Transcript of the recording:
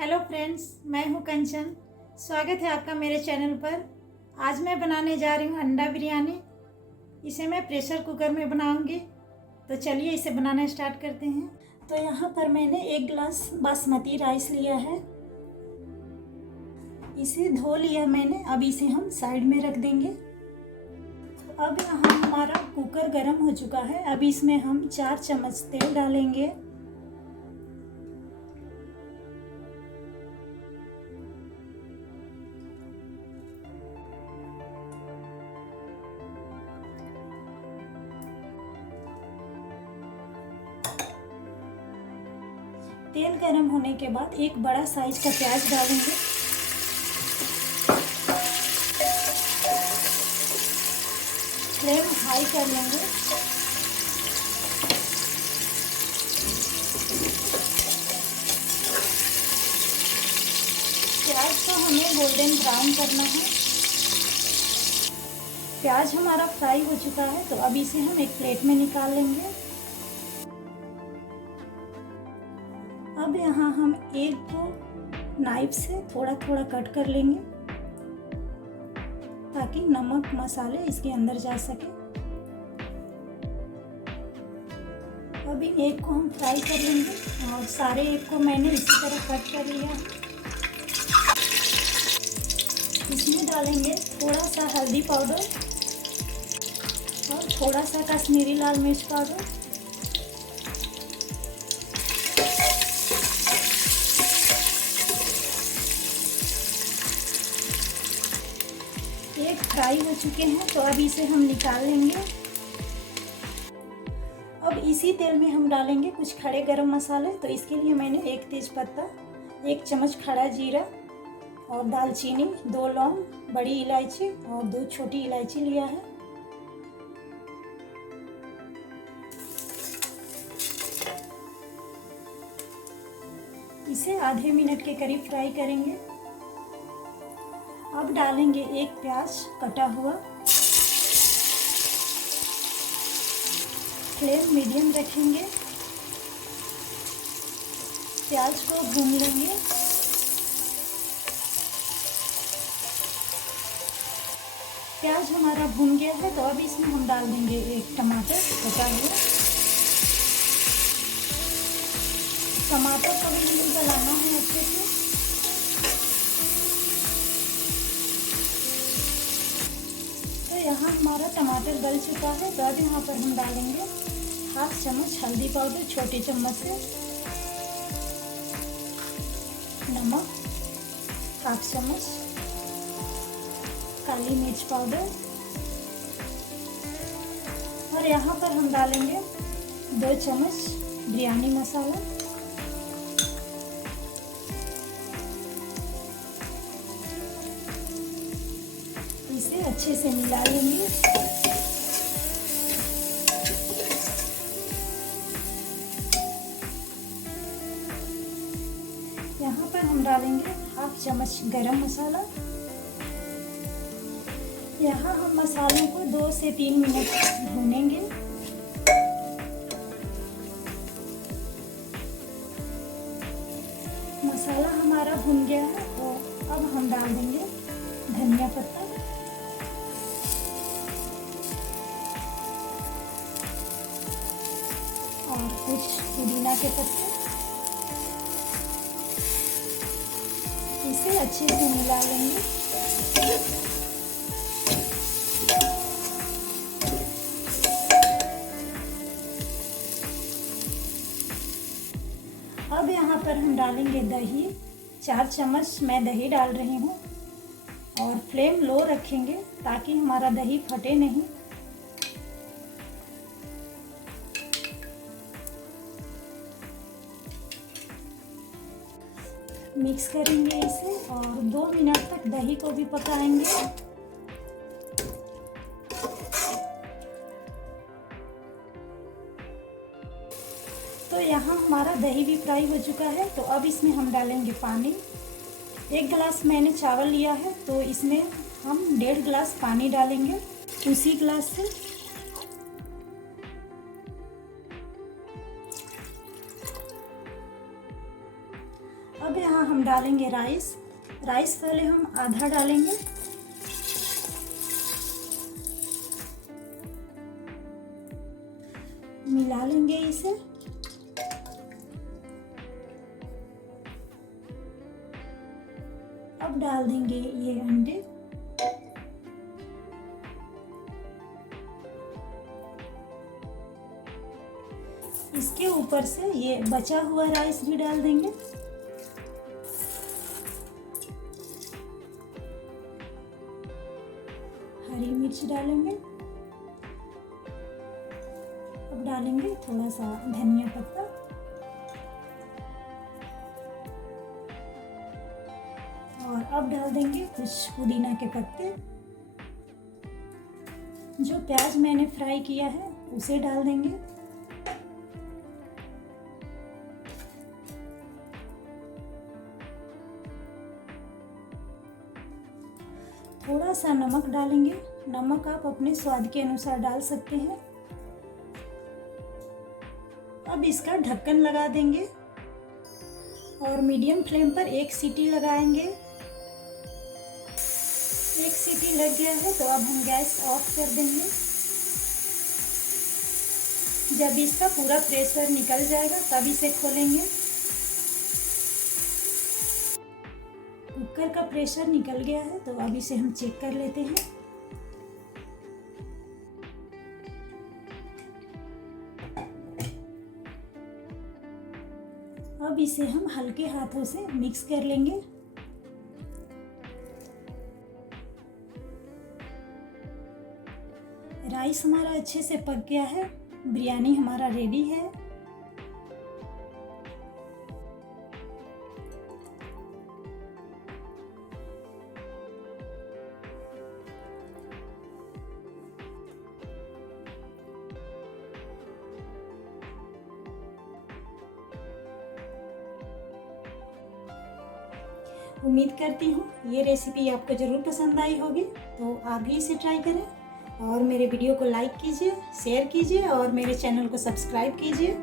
Hello friends, मैं हूं कंचन। स्वागत है आपका मेरे चैनल पर। आज मैं बनाने जा रही हूं अंडा बिरयानी। इसे मैं प्रेशर कुकर में बनाऊंगी। तो चलिए इसे बनाना स्टार्ट करते हैं। तो यहाँ पर मैंने 1 गिलास बासमती राइस लिया है। इसे धो लिया मैंने। अब इसे हम साइड में रख देंगे। अब यहाँ हमारा कुकर गर्म हो चुका है। अब इसमें हम 4 चम्मच तेल डालेंगे। तेल गरम होने के बाद एक बड़ा साइज का प्याज डालेंगे। फ्लेम हाई कर लेंगे। प्याज को हमें गोल्डन ब्राउन करना है। प्याज हमारा फ्राई हो चुका है, तो अब इसे हम एक प्लेट में निकाल लेंगे। अब यहाँ हम एग को नाइफ से थोड़ा थोड़ा कट कर लेंगे ताकि नमक मसाले इसके अंदर जा सके। अब इन एग को हम फ्राई कर लेंगे और सारे एग को मैंने इसी तरह कट कर लिया है। इसमें डालेंगे थोड़ा सा हल्दी पाउडर और थोड़ा सा कश्मीरी लाल मिर्च पाउडर। एग फ्राई हो चुके हैं, तो अब इसे हम निकाल लेंगे। अब इसी तेल में हम डालेंगे कुछ खड़े गरम मसाले। तो इसके लिए मैंने 1 तेजपत्ता, 1 चम्मच खड़ा जीरा और दालचीनी, 2 लौंग, बड़ी इलायची और 2 छोटी इलायची लिया है। इसे आधे मिनट के करीब फ्राई करेंगे। अब डालेंगे 1 प्याज कटा हुआ। फ्लेम मीडियम रखेंगे। प्याज को भून लेंगे। प्याज हमारा भून गया है, तो अब इसमें हम डाल देंगे 1 टमाटर कटा हुआ। टमाटर को भी हमें गलाना है अच्छे से। तो यहाँ हमारा टमाटर गल चुका है, तो अब यहाँ पर हम डालेंगे 1/2 चम्मच हल्दी पाउडर छोटे चम्मच से, नमक 1/2 चम्मच, काली मिर्च पाउडर और यहाँ पर हम डालेंगे 2 चम्मच बिरयानी मसाला। इसे अच्छे से मिला लेंगे। यहाँ पर हम डालेंगे 1/2 चम्मच गरम मसाला। यहाँ हम मसालों को 2 से 3 मिनट भूनेंगे। मसाला हमारा भुन गया है, तो अब हम डाल देंगे धनिया पत्ता और कुछ पुदीना के पत्ते। इसे अच्छे से मिला लेंगे। अब यहाँ पर हम डालेंगे दही। 4 चम्मच मैं दही डाल रही हूँ और फ्लेम लो रखेंगे ताकि हमारा दही फटे नहीं। मिक्स करेंगे इसे और 2 मिनट तक दही को भी पकाएंगे। तो यहाँ हमारा दही भी फ्राई हो चुका है, तो अब इसमें हम डालेंगे पानी। 1 गिलास मैंने चावल लिया है, तो इसमें हम 1.5 गिलास पानी डालेंगे उसी गिलास से। अब यहाँ हम डालेंगे राइस। राइस पहले हम आधा डालेंगे। मिला लेंगे इसे। अब डाल देंगे ये अंडे। इसके ऊपर से ये बचा हुआ राइस भी डाल देंगे। हरी मिर्च डालेंगे। अब डालेंगे थोड़ा सा धनिया पत्ता और अब डाल देंगे कुछ पुदीना के पत्ते। जो प्याज मैंने फ्राई किया है उसे डाल देंगे। थोड़ा सा नमक डालेंगे। नमक आप अपने स्वाद के अनुसार डाल सकते हैं। अब इसका ढक्कन लगा देंगे और मीडियम फ्लेम पर एक सीटी लगाएंगे। एक सीटी लग गया है तो अब हम गैस ऑफ कर देंगे। जब इसका पूरा प्रेशर निकल जाएगा तब इसे खोलेंगे। कुकर का प्रेशर निकल गया है तो अब इसे हम चेक कर लेते हैं। अब इसे हम हल्के हाथों से मिक्स कर लेंगे। राइस हमारा अच्छे से पक गया है। बिरयानी हमारा रेडी है। उम्मीद करती हूँ ये रेसिपी आपको ज़रूर पसंद आई होगी, तो आप भी इसे ट्राई करें और मेरे वीडियो को लाइक कीजिए, शेयर कीजिए और मेरे चैनल को सब्सक्राइब कीजिए।